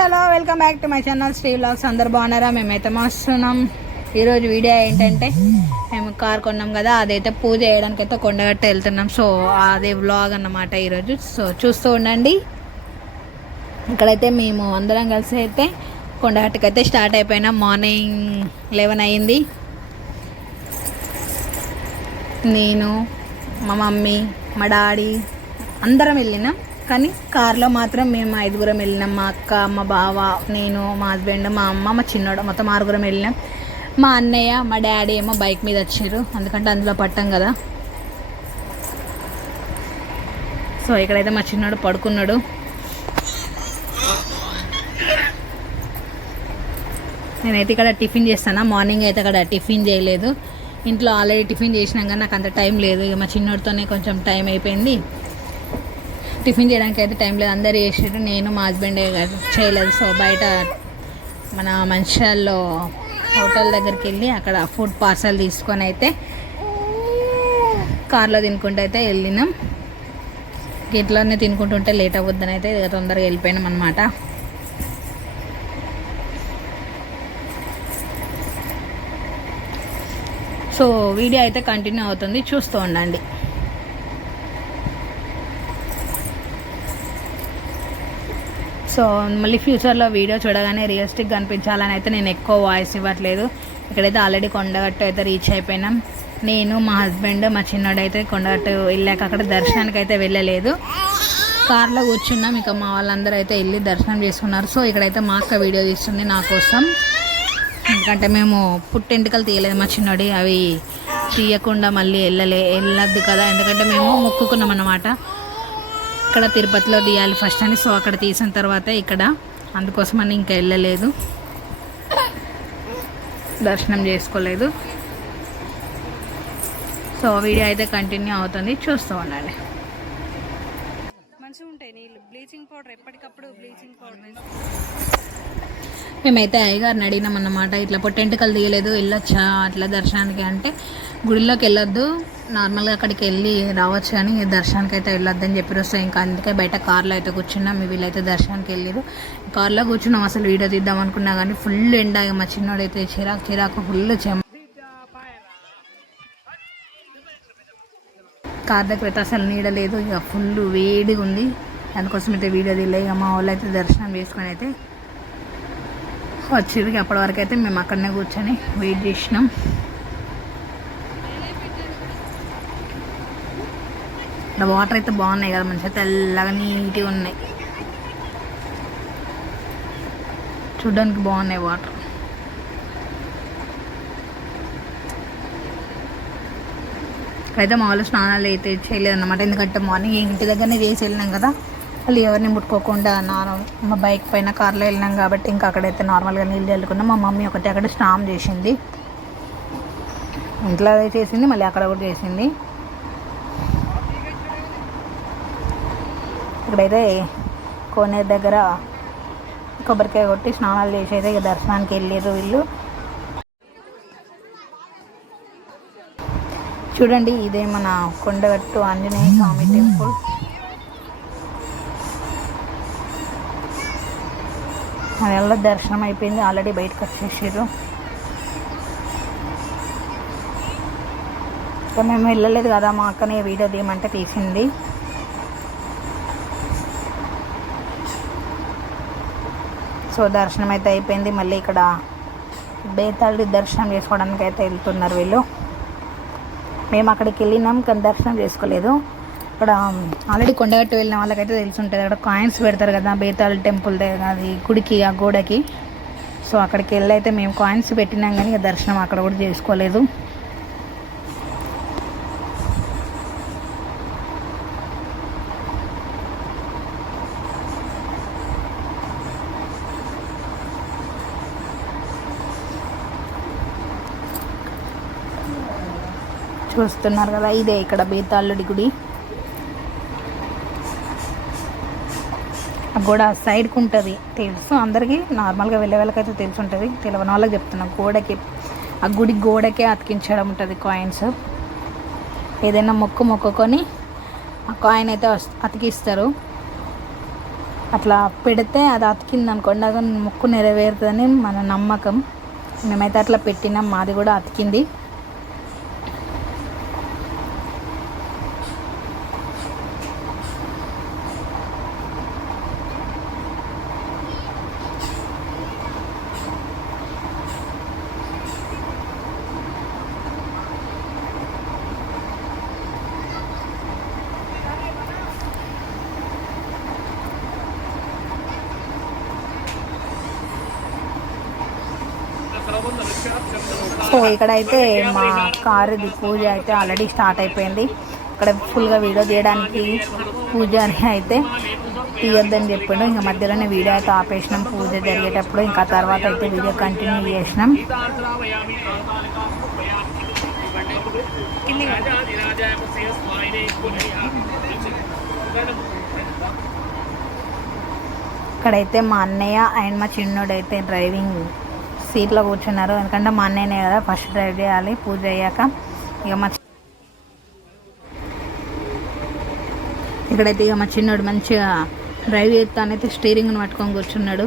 Hello welcome back to my channel Sri blogs అందరు బాగున్నారా? మేమైతే మస్తున్నాం. ఈరోజు వీడియో ఏంటంటే మేము కార్ కొన్నాం కదా అదైతే పూజ చేయడానికి అయితే కొండగట్ట వెళ్తున్నాం. సో అదే వ్లాగ్ అన్నమాట ఈరోజు. సో చూస్తూ ఉండండి. ఇక్కడైతే మేము అందరం కలిసి అయితే కొండగట్టకి అయితే స్టార్ట్ అయిపోయినాం. మార్నింగ్ లెవెన్ అయింది. నేను మా మమ్మీ మా డాడీ అందరం వెళ్ళినాం. కానీ కార్లో మాత్రం మేము ఐదుగురం వెళ్ళినాం. మా అక్క మా బావ నేను మా హస్బెండ్ మా అమ్మ మా చిన్నోడు మొత్తం ఆరుగురం వెళ్ళినాం. మా అన్నయ్య మా డాడీ ఏమో బైక్ మీద వచ్చారు ఎందుకంటే అందులో పట్టాం కదా. సో ఇక్కడైతే మా చిన్నోడు పడుకున్నాడు. నేనైతే ఇక్కడ టిఫిన్ చేస్తాను? మార్నింగ్ అయితే అక్కడ టిఫిన్ చేయలేదు. ఇంట్లో ఆల్రెడీ టిఫిన్ చేసినాక నాకు అంత టైం లేదు. ఇక మా చిన్నోడితోనే కొంచెం టైం అయిపోయింది. టిఫిన్ చేయడానికి అయితే టైం లేదు. అందరు చేసారు నేను మా హస్బెండ్ చేయలేదు. సో బయట మన మంచిర్యాలలో హోటల్ దగ్గరికి వెళ్ళి అక్కడ ఫుడ్ పార్సల్ తీసుకొని అయితే కార్లో తినుకుంటూ అయితే వెళ్ళినాం. ఇంట్లోనే తినుకుంటుంటే లేట్ అవ్వద్దని అయితే ఇక తొందరగా వెళ్ళిపోయినాం అనమాట సో వీడియో అయితే కంటిన్యూ అవుతుంది. చూస్తూ ఉండండి. సో మళ్ళీ ఫ్యూచర్లో వీడియో చూడగానే రియలిస్టిక్గా అనిపించాలని అయితే నేను ఎక్కువ వాయిస్ ఇవ్వట్లేదు. ఇక్కడైతే ఆల్రెడీ కొండగట్టు అయితే రీచ్ అయిపోయినాం. నేను మా హస్బెండ్ మా చిన్నోడు అయితే కొండగట్టు వెళ్ళాక అక్కడ దర్శనానికి అయితే వెళ్ళలేదు. కార్లో కూర్చున్నాం ఇక మా వాళ్ళందరూ అయితే వెళ్ళి దర్శనం చేసుకున్నారు. సో ఇక్కడైతే మా అక్క వీడియో తీస్తుంది నా కోసం. ఎందుకంటే మేము పుట్టెంటుకలు తీయలేదు మా చిన్నోడి. అవి తీయకుండా మళ్ళీ వెళ్ళలే వెళ్ళద్దు కదా. ఎందుకంటే మేము మొక్కుకున్నాం అన్నమాట. ఇక్కడ తిరుపతిలో తీయాలి ఫస్ట్ అని. సో అక్కడ తీసిన తర్వాత ఇక్కడ. అందుకోసమని ఇంకా వెళ్ళలేదు. దర్శనం చేసుకోలేదు. సో వీడియో అయితే కంటిన్యూ అవుతుంది. చూస్తూ ఉండండి. మంచిగా ఉంటాయి నీళ్ళు. బ్లీచింగ్ పౌడర్ ఎప్పటికప్పుడు బ్లీచింగ్ పౌడర్. మేమైతే అయ్యగారిని అడిగినాం అన్నమాట ఇట్లా పొట్టెంటుకలు తీయలేదు వెళ్ళొచ్చా? అట్లా దర్శనానికి. అంటే గుడిలోకి వెళ్ళొద్దు నార్మల్గా అక్కడికి వెళ్ళి రావచ్చు కానీ దర్శనానికి అయితే వెళ్ళొద్దు అని చెప్పారు సో ఇంకా అందుకే బయట కార్లో అయితే కూర్చున్నాం వీళ్ళైతే దర్శనానికి వెళ్ళారు కార్లో కూర్చున్నాం అసలు వీడియో తీద్దాం అనుకున్నా కానీ ఫుల్ ఎండ ఇక మా చిన్నోడైతే చిరాకు చిరాకు ఫుల్ చెమ్మ కార్ దగ్గర అయితే అసలు నీడ లేదు ఇక ఫుల్ వేడిగా ఉంది. అందుకోసం అయితే వీడియో తీయలే ఇక మా వాళ్ళు అయితే దర్శనం చేసుకొని అయితే వచ్చేది అప్పటి వరకు అయితే మేము అక్కడనే కూర్చొని వెయిట్ చేసినాం. ఇక్కడ వాటర్ అయితే బాగున్నాయి కదా మంచిగా తెల్లగా నీట్గా ఉన్నాయి. చూడడానికి బాగున్నాయి వాటర్ అయితే మామూలు స్నానాలు అయితే చేయలేదన్నమాట. ఎందుకంటే మార్నింగ్ ఇంటి దగ్గరనే చేసి వెళ్ళినాం కదా. మళ్ళీ ఎవరిని ముట్టుకోకుండా నార్మల్ మా బైక్ పైన కార్లో వెళ్ళినాం కాబట్టి ఇంకా అక్కడైతే నార్మల్గా నీళ్ళు చల్లుకున్నాం. మా మమ్మీ ఒకటి అక్కడ స్నానం చేసింది. ఇంట్లో అదే చేసింది మళ్ళీ అక్కడ కూడా చేసింది. ఇక్కడైతే కోనేరు దగ్గర కొబ్బరికాయ కొట్టి స్నానాలు చేసి అయితే ఇక దర్శనానికి వెళ్ళారు వీళ్ళు. చూడండి ఇదే మన కొండగట్టు ఆంజనేయ స్వామి టెంపుల్. ఆ దర్శనం అయిపోయింది. ఆల్రెడీ బయటకు వచ్చేసారు ఇంకా మేము వెళ్ళలేదు కదా మా అక్కనే వీడియో తీయమంటే తీసింది. సో దర్శనం అయితే అయిపోయింది. మళ్ళీ ఇక్కడ బేతాళి దర్శనం చేసుకోవడానికి అయితే వెళ్తున్నారు వీళ్ళు. మేము అక్కడికి వెళ్ళినాం కానీ దర్శనం చేసుకోలేదు. అక్కడ ఆల్రెడీ కొండగట్టు వెళ్ళిన వాళ్ళకైతే తెలిసి ఉంటుంది అక్కడ కాయిన్స్ పెడతారు కదా బేతాళ టెంపుల్ దగ్గర అది గుడికి ఆ గోడకి. సో అక్కడికి వెళ్ళి అయితే మేము కాయిన్స్ పెట్టినాం కానీ దర్శనం అక్కడ కూడా చేసుకోలేదు. చూస్తున్నారు కదా ఇదే ఇక్కడ బేతాళుడి గుడి. గోడ సైడ్కి ఉంటుంది తెలుసు అందరికీ నార్మల్గా వెళ్ళే వాళ్ళకైతే తెలిసి ఉంటుంది తెలియని వాళ్ళకి చెప్తున్నా గోడకి ఆ గుడి గోడకే అతికించడం ఉంటుంది కాయిన్స్ ఏదైనా మొక్కు మొక్కుకొని ఆ కాయిన్ అయితే అతికిస్తారు. అట్లా పెడితే అది అతికింది అనుకోండి అది మొక్కు నెరవేరుతుందని మన నమ్మకం. మేమైతే అట్లా పెట్టినాం మాది కూడా అతికింది. సో ఇక్కడైతే మా కారుది పూజ అయితే ఆల్రెడీ స్టార్ట్ అయిపోయింది. ఇక్కడ ఫుల్గా వీడియో తీయడానికి పూజ అని అయితే తీయొద్దని చెప్పిండు ఇంకా మధ్యలోనే వీడియో అయితే ఆపేసినాం. పూజ జరిగేటప్పుడు ఇంకా తర్వాత అయితే వీడియో కంటిన్యూ చేసినాం. ఇక్కడైతే మా అన్నయ్య అండ్ మా చిన్నోడైతే డ్రైవింగ్ సీట్లో కూర్చున్నారు. ఎందుకంటే మా అన్నయ్యనే కదా ఫస్ట్ డ్రైవ్ చేయాలి పూజ అయ్యాక ఇక మా ఇక్కడైతే ఇక మా చిన్నోడు మంచిగా డ్రైవ్ చేస్తానైతే స్టీరింగ్ను పట్టుకొని కూర్చున్నాడు.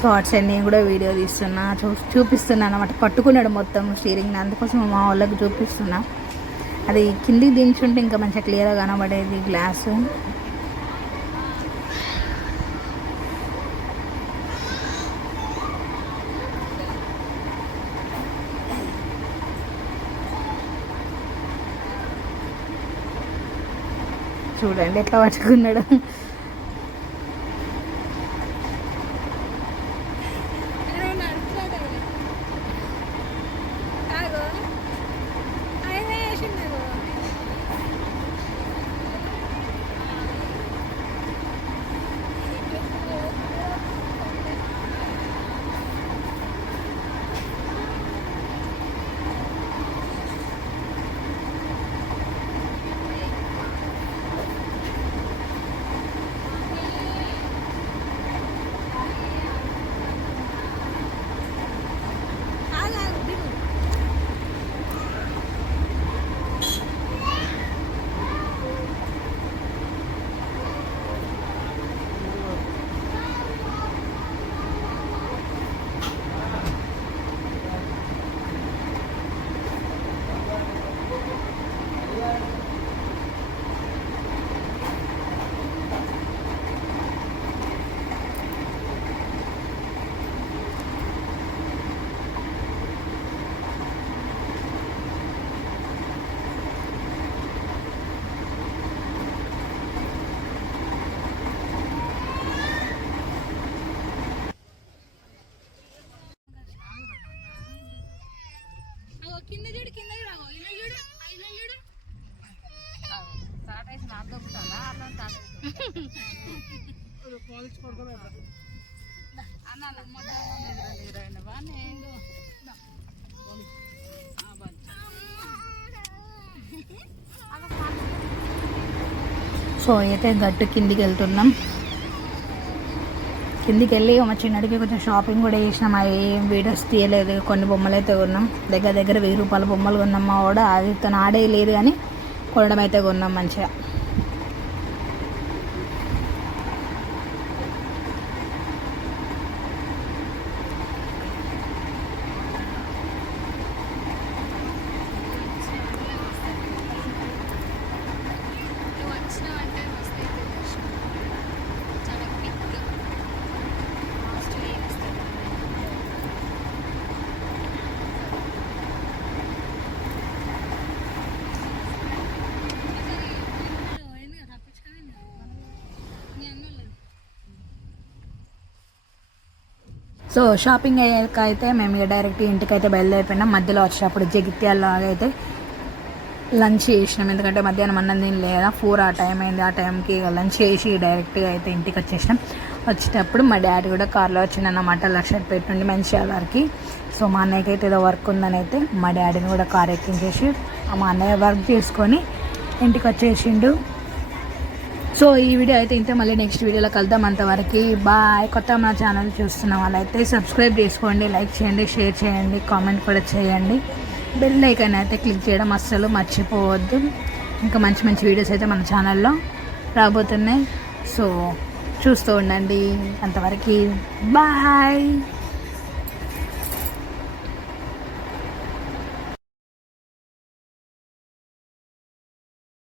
షార్ట్స్ అన్నీ కూడా వీడియో తీస్తున్నా. చూ చూపిస్తున్నాను అనమాట పట్టుకున్నాడు మొత్తం స్టీరింగ్ అందుకోసం మా వాళ్ళకి చూపిస్తున్నా. అది కిందికి దించుంటే ఇంకా మంచిగా క్లియర్గా కనబడేది గ్లాసు చూడండి ఎట్లా పట్టుకున్నాడు. సో అయితే గట్టు కిందికి వెళ్తున్నాం. కిందికి వెళ్ళి మా చిన్నడికి కొంచెం షాపింగ్ కూడా చేసినాం. అవి ఏం వీడియోస్ తీయలేదు. కొన్ని బొమ్మలు అయితే కొన్నాం. దగ్గర దగ్గర వెయ్యి రూపాయల బొమ్మలు కొన్నాం మా కూడా అది తను ఆడే లేదు కానీ కొనడం అయితే కొన్నాం మంచిగా. సో షాపింగ్ అయ్యాక అయితే మేము ఇక డైరెక్ట్ ఇంటికి అయితే బయలుదేరిపోయినాం. మధ్యలో వచ్చినప్పుడు జగిత్యాల అయితే లంచ్ చేసినాం. ఎందుకంటే మధ్యాహ్నం అన్నం తినలే లేదా ఫోర్ ఆ టైం అయింది. ఆ టైంకి లంచ్ చేసి డైరెక్ట్గా అయితే ఇంటికి వచ్చేసినాం. వచ్చేటప్పుడు మా డాడీ కూడా కార్లో వచ్చిందన్నమాట లక్షపేట నుండి వరకు. సో మా అన్నయ్యకి అయితే ఏదో వర్క్ ఉందని అయితే మా డాడీని కూడా కార్ ఎక్కించేసి మా అన్నయ్య వర్క్ చేసుకొని ఇంటికి వచ్చేసిండు. సో ఈ వీడియో అయితే ఇంత. మళ్ళీ నెక్స్ట్ వీడియోలో కలుద్దాం అంతవరకు. బాయ్ కొత్త మా ఛానల్ చూస్తున్న వాళ్ళైతే సబ్స్క్రైబ్ చేసుకోండి లైక్ చేయండి షేర్ చేయండి కామెంట్ కూడా చేయండి. బెల్ ఐకాన్ అయితే క్లిక్ చేయడం అస్సలు మర్చిపోవద్దు. ఇంకా మంచి మంచి వీడియోస్ అయితే మన ఛానల్లో రాబోతున్నాయి. సో చూస్తూ ఉండండి అంతవరకు. బాయ్